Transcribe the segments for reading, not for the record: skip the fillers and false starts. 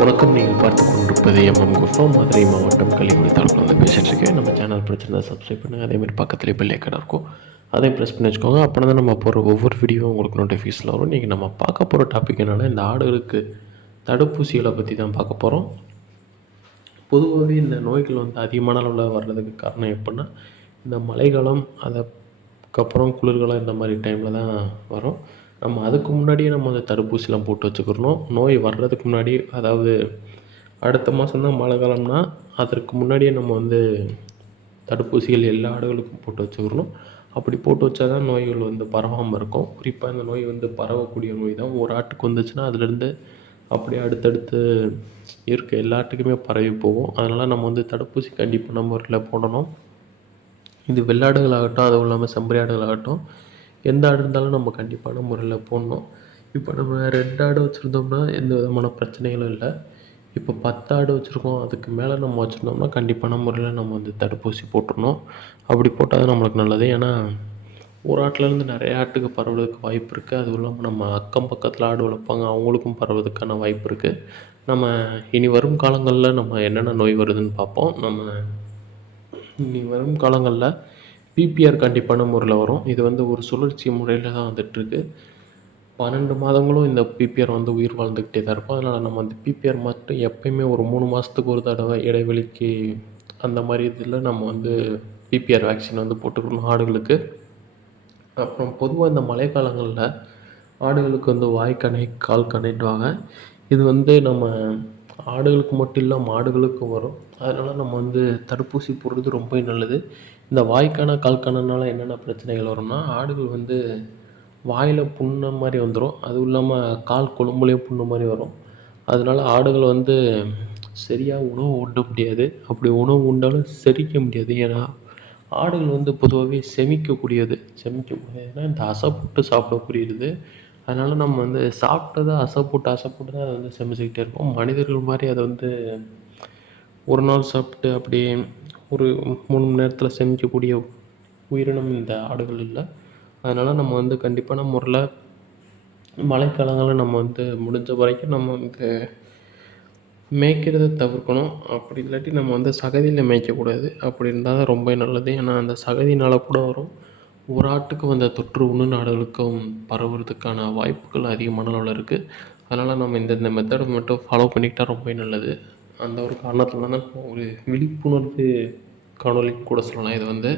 வணக்கம். நீங்கள் பார்த்து கொண்டிருப்பது குஃபா மதுரை மாவட்டம் கள்ளிக்குடி தாலுக்கில் வந்து பேசிகிட்ருக்கேன். நம்ம சேனல் பிடிச்சிருந்தா சப்ஸ்கிரைப் பண்ணுங்கள். அதேமாதிரி பக்கத்துலேயே பெல் ஐக்கான் இருக்கும், அதையும் ப்ரெஸ் பண்ணி வச்சுக்கோங்க. அப்போ தான் நம்ம போகிற ஒவ்வொரு வீடியோவும் உங்களுக்கு நோட்டிஃபிகேஷன் வரும். இன்றைக்கி நம்ம பார்க்க போகிற டாபிக் என்னென்னா, இந்த ஆடுகளுக்கு தடுப்பூசிகளை பற்றி தான் பார்க்க போகிறோம். பொதுவாகவே இந்த நோய்கள் வந்து அதிகமான அளவில் வர்றதுக்கு காரணம் எப்படின்னா, இந்த மழைக்காலம், அதுக்கப்புறம் குளிர்காலம், இந்த மாதிரி டைமில் தான் வரும். நம்ம அதுக்கு முன்னாடியே நம்ம அந்த தடுப்பூசிலாம் போட்டு வச்சுக்கிறணும். நோய் வர்றதுக்கு முன்னாடி, அதாவது அடுத்த மாதம் தான் மழை காலம்னா அதற்கு முன்னாடியே நம்ம வந்து தடுப்பூசிகள் எல்லா ஆடுகளுக்கும் போட்டு வச்சுக்கிறணும். அப்படி போட்டு வச்சா தான் நோய்கள் வந்து பரவாமல் இருக்கும். குறிப்பாக இந்த நோய் வந்து பரவக்கூடிய நோய் தான். ஒரு ஆட்டுக்கு வந்துச்சுன்னா அதுலேருந்து அப்படியே அடுத்தடுத்து இருக்க எல்லா ஆட்டுக்குமே பரவி போகும். அதனால் நம்ம வந்து தடுப்பூசி கண்டிப்பாக நம்ம ஊரில் போடணும். இது வெள்ளாடுகளாகட்டும், அதுவும் இல்லாமல் செம்பறி ஆடுகளாகட்டும், எந்த ஆடு இருந்தாலும் நம்ம கண்டிப்பான முறையில் போடணும். இப்போ நம்ம 2 ஆடு வச்சுருந்தோம்னா எந்த விதமான பிரச்சனைகளும் இல்லை. இப்போ 10 ஆடு வச்சுருக்கோம், அதுக்கு மேலே நம்ம வச்சுருந்தோம்னா கண்டிப்பான முறையில் நம்ம வந்து தடுப்பூசி போட்டுடணும். அப்படி போட்டால் தான் நம்மளுக்கு நல்லது. ஏன்னா ஒரு ஆட்டிலேருந்து நிறைய ஆட்டுக்கு பரவுறதுக்கு வாய்ப்பு இருக்குது. அதுவும் இல்லாமல் நம்ம அக்கம் பக்கத்தில் ஆடு வளர்ப்பாங்க, அவங்களுக்கும் பரவுறதுக்கான வாய்ப்பு இருக்குது. நம்ம இனி வரும் காலங்களில் நம்ம என்னென்ன நோய் வருதுன்னு பார்ப்போம். நம்ம இனி வரும் காலங்களில் பிபிஆர் கண்டிப்பான முறையில் வரும். இது வந்து ஒரு சுழற்சி முறையில் தான் வந்துட்டுருக்கு. 12 மாதங்களும் இந்த பிபிஆர் வந்து உயிர் வாழ்ந்துக்கிட்டே தான் இருக்கும். அதனால் நம்ம அந்த பிபிஆர் மட்டும் எப்பயுமே ஒரு 3 மாதத்துக்கு ஒரு தடவை இடைவெளிக்கு அந்த மாதிரி இதில் நம்ம வந்து பிபிஆர் வேக்சின் வந்து போட்டுக்கணும் ஆடுகளுக்கு. அப்புறம் பொதுவாக இந்த மழை காலங்களில் ஆடுகளுக்கு வந்து வாய்க்கணை, கால் கணைன்னுவாங்க. இது வந்து நம்ம ஆடுகளுக்கு மட்டும் இல்லை, மாடுகளுக்கும் வரும். அதனால் நம்ம வந்து தடுப்பூசி போடுறது ரொம்ப நல்லது. இந்த வாய்க்கான, கால்காணனால என்னென்ன பிரச்சனைகள் வரும்னா, ஆடுகள் வந்து வாயில் புண்ணு மாதிரி வந்துடும். அதுவும் இல்லாமல் கால் கொழும்புலேயும் புண்ணு மாதிரி வரும். அதனால ஆடுகள் வந்து சரியாக உணவு உண்ண முடியாது. அப்படி உணவு உண்டாலும் செரிக்க முடியாது. ஏன்னா ஆடுகள் வந்து பொதுவாகவே செமிக்கக்கூடியதுன்னா இந்த அசை போட்டு சாப்பிடக்கூடியது. அதனால் நம்ம வந்து சாப்பிட்டத அசை போட்டு தான் அதை வந்து செமிச்சிக்கிட்டே இருக்கும். மனிதர்கள் மாதிரி அதை வந்து ஒரு நாள் சாப்பிட்டு அப்படியே ஒரு 3 மணி நேரத்தில் செமிக்கக்கூடிய உயிரினம் இந்த ஆடுகள் இல்லை. அதனால் நம்ம வந்து கண்டிப்பான முறையில் மழைக்காலங்களில் நம்ம வந்து முடிஞ்ச வரைக்கும் நம்ம வந்து மேய்க்கிறத தவிர்க்கணும். அப்படி இல்லாட்டி நம்ம வந்து சகதியில் மேய்க்கக்கூடாது. அப்படி இருந்தால் தான் ரொம்ப நல்லது. ஏன்னா அந்த சகதியினால் கூட வரும். ஒரு ஆட்டுக்கு வந்த தொற்று இன்னொன்று ஆடுகளுக்கும் பரவுறதுக்கான வாய்ப்புகள் அதிகமான அளவில் இருக்குது. அதனால் நம்ம இந்த மெத்தடை மட்டும் ஃபாலோ பண்ணிக்கிட்டால் ரொம்ப நல்லது. அந்த ஒரு காரணத்தில் தான் ஒரு விழிப்புணர்வு காணொலின்னு கூட சொல்லலாம். இது வந்து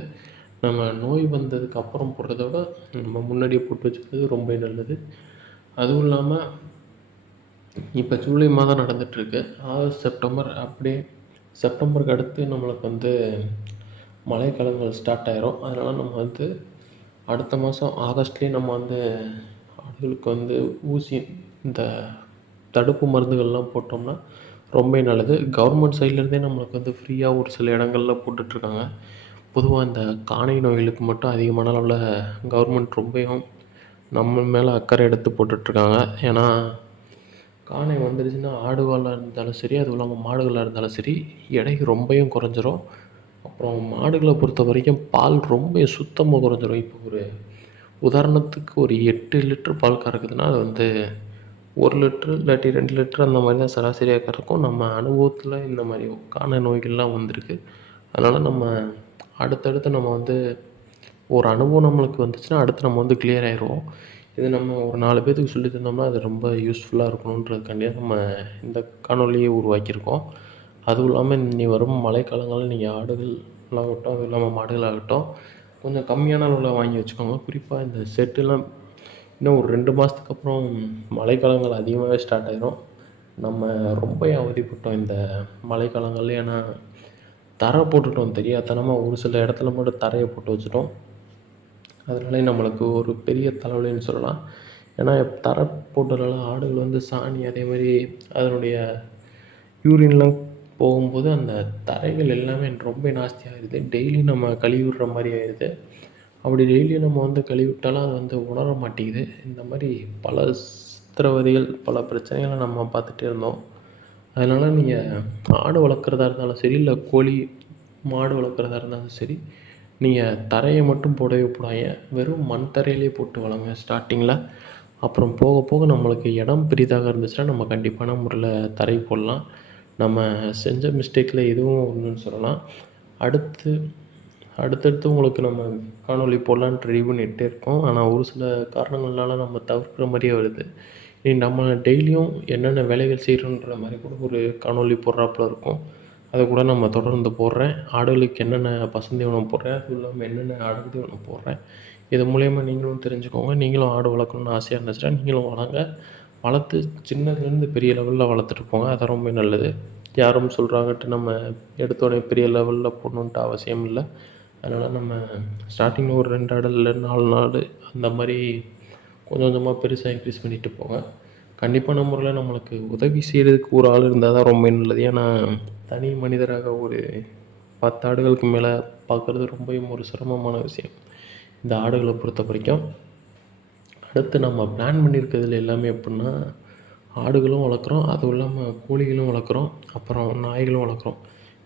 நம்ம நோய் வந்ததுக்கு அப்புறம் போடுறத விட நம்ம முன்னாடியே போட்டு வச்சுக்கிறது ரொம்ப நல்லது. அதுவும் இல்லாமல் இப்போ ஜூலை மாதம் நடந்துகிட்ருக்கு. ஆகஸ்ட், செப்டம்பர், அப்படியே செப்டம்பருக்கு அடுத்து நம்மளுக்கு வந்து மழைக்காலங்கள் ஸ்டார்ட் ஆயிரும். அதனால் நம்ம வந்து அடுத்த மாதம் ஆகஸ்ட்லேயே நம்ம வந்து ஆடுகளுக்கு வந்து ஊசி, இந்த தடுப்பு மருந்துகள்லாம் போட்டோம்னா ரொம்ப நல்லது. கவர்மெண்ட் சைட்லேருந்தே நம்மளுக்கு வந்து ஃப்ரீயாக ஒரு சில இடங்களில் போட்டுட்ருக்காங்க. பொதுவாக இந்த காணை நோய்களுக்கு மட்டும் அதிகமான அளவில் கவர்மெண்ட் ரொம்பவும் நம்ம மேலே அக்கறை எடுத்து போட்டுட்ருக்காங்க. ஏன்னா காணை வந்துடுச்சுன்னா ஆடுகளாக இருந்தாலும் சரி, அதுவும் இல்லாமல் மாடுகளாக இருந்தாலும் சரி, எடை ரொம்பவும் குறைஞ்சிரும். அப்புறம் மாடுகளை பொறுத்த வரைக்கும் பால் ரொம்ப சுத்தமாக குறைஞ்சிரும். இப்போ ஒரு உதாரணத்துக்கு ஒரு 8 லிட்ரு பால் கறக்குதுன்னா அது வந்து 1 லிட்ரு இல்லாட்டி 2 லிட்ரு அந்த மாதிரி தான் சராசரியாக கறக்கும். நம்ம அனுபவத்தில் இந்த மாதிரி காண நோய்கள்லாம் வந்திருக்கு. அதனால் நம்ம அடுத்தடுத்து நம்ம வந்து ஒரு அனுபவம் நம்மளுக்கு வந்துச்சுன்னா அடுத்து நம்ம வந்து கிளியர் ஆயிடுவோம். இது நம்ம ஒரு 4 பேத்துக்கு சொல்லி தந்தோம்னா அது ரொம்ப யூஸ்ஃபுல்லாக இருக்கணுன்றதுக்காண்டியே நம்ம இந்த காணொலியை உருவாக்கியிருக்கோம். அதுவும் இல்லாமல் இனி வரும் மழைக்காலங்களில் நீங்கள் ஆடுகளாகட்டும், அதுவும் இல்லாமல் மாடுகளாகட்டும் கொஞ்சம் கம்மியான அளவில் வாங்கி வச்சுக்கோங்க. குறிப்பாக இந்த செட்டுலாம் இன்னும் ஒரு 2 மாதத்துக்கு அப்புறம் மழைக்காலங்கள் அதிகமாகவே ஸ்டார்ட் ஆயிரும். நம்ம ரொம்ப அவதிப்பட்டோம் இந்த மழைக்காலங்கள்ல. ஏன்னா தரை போட்டுட்டோம் தெரியாத்தனமாக, ஒரு சில இடத்துல மட்டும் தரையை போட்டு வச்சுட்டோம். அதனாலே நம்மளுக்கு ஒரு பெரிய தலைவலின்னு சொல்லலாம். ஏன்னா தரை போட்டதுனால ஆடுகள் வந்து சாணி, அதேமாதிரி அதனுடைய யூரின்லாம் போகும்போது அந்த தரைகள் எல்லாமே ரொம்ப நாஸ்தி ஆகிடுது. டெய்லி நம்ம கழுவி விடுற மாதிரி ஆயிடுது. அப்படி டெய்லியும் நம்ம வந்து கழுவி விட்டாலும் அது வந்து உணர மாட்டேங்குது. இந்த மாதிரி பல சித்திரவதைகள், பல பிரச்சனைகளை நம்ம பார்த்துட்டே இருந்தோம். அதனால் நீங்கள் ஆடு வளர்க்குறதா இருந்தாலும் சரி, இல்லை கோழி, மாடு வளர்க்குறதா இருந்தாலும் சரி, நீங்கள் தரையை மட்டும் போடவே போடாதீங்க. வெறும் மண் தரையிலே போட்டு வளங்க ஸ்டார்டிங்கில். அப்புறம் போக போக நம்மளுக்கு இடம் பெரிதாக இருந்துச்சுன்னா நம்ம கண்டிப்பான முறையில் தரை போடலாம். நம்ம செஞ்ச மிஸ்டேக்கில் இதுவும் ஒன்றுன்னு சொல்லலாம். அடுத்து அடுத்தடுத்து உங்களுக்கு நம்ம காணொளி போடலான்ட்டு ரெடி பண்ணிகிட்டே இருக்கோம். ஆனால் ஒரு சில காரணங்கள்னால நம்ம தவிர்க்கிற மாதிரியே வருது. இனி நம்ம டெய்லியும் என்னென்ன வேலைகள் செய்கிறோன்ற மாதிரி கூட ஒரு காணொளி போடுறாப்புல இருக்கும். அதை கூட நம்ம தொடர்ந்து போடுறேன். ஆடுகளுக்கு என்னென்ன பசுந்தீவனம் போடுறேன், அதுவும் இல்லாமல் என்னென்ன அடர் தீவனம் போடுறேன். இது மூலயமா நீங்களும் தெரிஞ்சுக்கோங்க. நீங்களும் ஆடு வளர்க்கணுன்னு ஆசையாக இருந்துச்சுன்னா நீங்களும் வளங்க. வளர்த்து சின்னதுலேருந்து பெரிய லெவலில் வளர்த்துட்டு போங்க. அது ரொம்ப நல்லது. யாரும் சொல்கிறாங்கன்ட்டு நம்ம எடுத்தோடனே பெரிய லெவலில் போடணுன்ட்டு அவசியம் இல்லை. அதனால் நம்ம ஸ்டார்டிங்கில் ஒரு 2 ஆடு இல்லை 4 ஆடு அந்த மாதிரி கொஞ்சம் கொஞ்சமாக பெருசாக இன்க்ரீஸ் பண்ணிட்டு போங்க. கண்டிப்பான முறையில் நம்மளுக்கு உதவி செய்கிறதுக்கு ஒரு ஆள் இருந்தால் தான் ரொம்ப நல்லது. ஏன்னா தனி மனிதராக ஒரு 10 ஆடுகளுக்கு மேலே பார்க்குறது ரொம்பவும் ஒரு சிரமமான விஷயம் இந்த ஆடுகளை பொறுத்த வரைக்கும். அடுத்து நம்ம பிளான் பண்ணியிருக்கிறதுல எல்லாமே எப்புடின்னா, ஆடுகளும் வளர்க்குறோம், அதுவும் இல்லாமல் கோழிகளும் வளர்க்குறோம், அப்புறம் நாய்களும் வளர்க்குறோம்.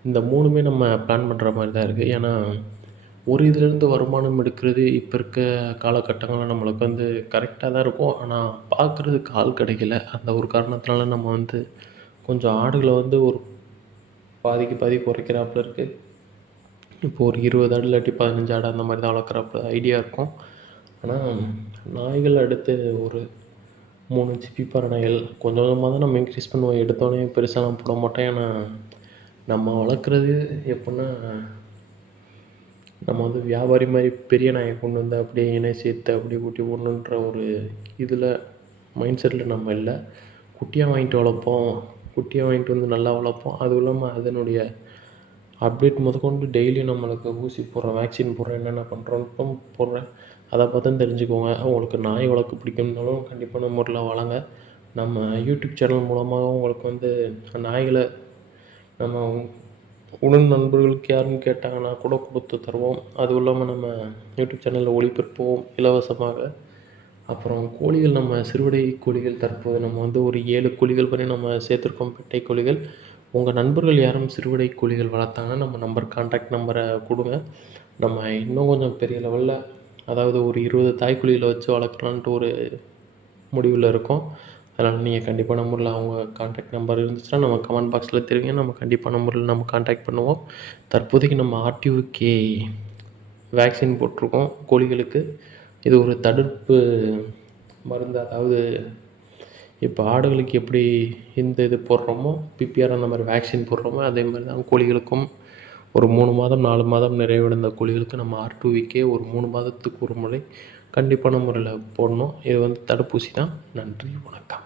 இந்த 3மே நம்ம பிளான் பண்ணுற மாதிரி தான் இருக்குது. ஏன்னா ஒரு இதுலேருந்து வருமானம் எடுக்கிறது இப்போ இருக்க காலகட்டங்கள்ல நம்மளுக்கு வந்து கரெக்டாக தான் இருக்கும். ஆனால் பார்க்குறதுக்கு ஆள் கிடைக்கல. அந்த ஒரு காரணத்தினால நம்ம வந்து கொஞ்சம் ஆடுகளை வந்து ஒரு பாதிக்கு பாதி குறைக்கிறாப்புல இருக்குது. இப்போ ஒரு 20 ஆடு இல்லாட்டி 15 ஆடு அந்த மாதிரி தான் வளர்க்குறாப்புல ஐடியா இருக்கும். ஆனால் நாய்கள் அடுத்து ஒரு 3 சிப்பிப்பாறை நாய்கள் கொஞ்சம் கொஞ்சமாக தான் நம்ம இன்க்ரீஸ் பண்ணுவோம். எடுத்தோடனே பெருசாலாம் போட மாட்டோம். ஏன்னா நம்ம வளர்க்குறது எப்புடின்னா, நம்ம வந்து வியாபாரி மாதிரி பெரிய நாயை கொண்டு வந்து அப்படியே இணை சேர்த்து அப்படியே குட்டி போடணுன்ற ஒரு இதில் மைண்ட் செட்டில் நம்ம இல்லை. குட்டியாக வாங்கிட்டு வளர்ப்போம், குட்டியாக வாங்கிட்டு வந்து நல்லா வளர்ப்போம். அதுவும் இல்லாமல் அதனுடைய அப்டேட் முதற்கொண்டு டெய்லியும் நம்மளுக்கு ஊசி போடுறேன், வேக்சின் போடுறேன், என்னென்ன பண்ணுறோன்ட்டு போடுறேன். அதை பார்த்தும் தெரிஞ்சுக்கோங்க. உங்களுக்கு நாய் வளர்க்க பிடிக்கும்னாலும் கண்டிப்பான முறையில் வளங்க. நம்ம யூடியூப் சேனல் மூலமாக உங்களுக்கு வந்து நாய்களை நம்ம உடன் நண்பர்களுக்கு யாரும் கேட்டாங்கன்னா கூட கொடுத்து தருவோம். அதுவும் இல்லாமல் நம்ம யூடியூப் சேனலில் ஒளிபரப்புவோம் இலவசமாக. அப்புறம் கோழிகள் நம்ம சிறுவிடை கோழிகள் தற்போது நம்ம வந்து ஒரு 7 கோழிகள் வரை நம்ம சேர்த்துருக்கோம் பெட்டை கோழிகள். உங்கள் நண்பர்கள் யாரும் சிறுவிடை கோழிகள் வளர்த்தாங்கன்னா நம்ம கான்டாக்ட் நம்பரை கொடுங்க. நம்ம இன்னும் கொஞ்சம் பெரிய லெவலில் அதாவது ஒரு 20 தாய்க்கோழிகளை வச்சு வளர்க்கலான்ட்டு ஒரு முடிவில் இருக்கோம். அதனால் நீங்கள் கண்டிப்பான முறையில் அவங்க கான்டாக்ட் நம்பர் இருந்துச்சுன்னா நம்ம கமெண்ட் பாக்ஸில் தெரிவிங்க. நம்ம கண்டிப்பான முறையில் நம்ம கான்டாக்ட் பண்ணுவோம். தற்போதைக்கு நம்ம ஆர்டிஓகே வேக்சின் போட்டிருக்கோம் கோழிகளுக்கு. இது ஒரு தடுப்பு மருந்து. அதாவது இப்போ ஆடுகளுக்கு எப்படி இந்த இது போடுறோமோ, பிபிஆர் அந்த மாதிரி வேக்சின் போடுறோமோ, அதே மாதிரி தான் கோழிகளுக்கும் ஒரு 3 மாதம் 4 மாதம் நிறைவடைந்த கோழிகளுக்கு நம்ம ஆர்டிஓகே ஒரு 3 மாதத்துக்கு ஒரு முறை கண்டிப்பான முறையில் போடணும். இது வந்து தடுப்பூசி தான். நன்றி, வணக்கம்.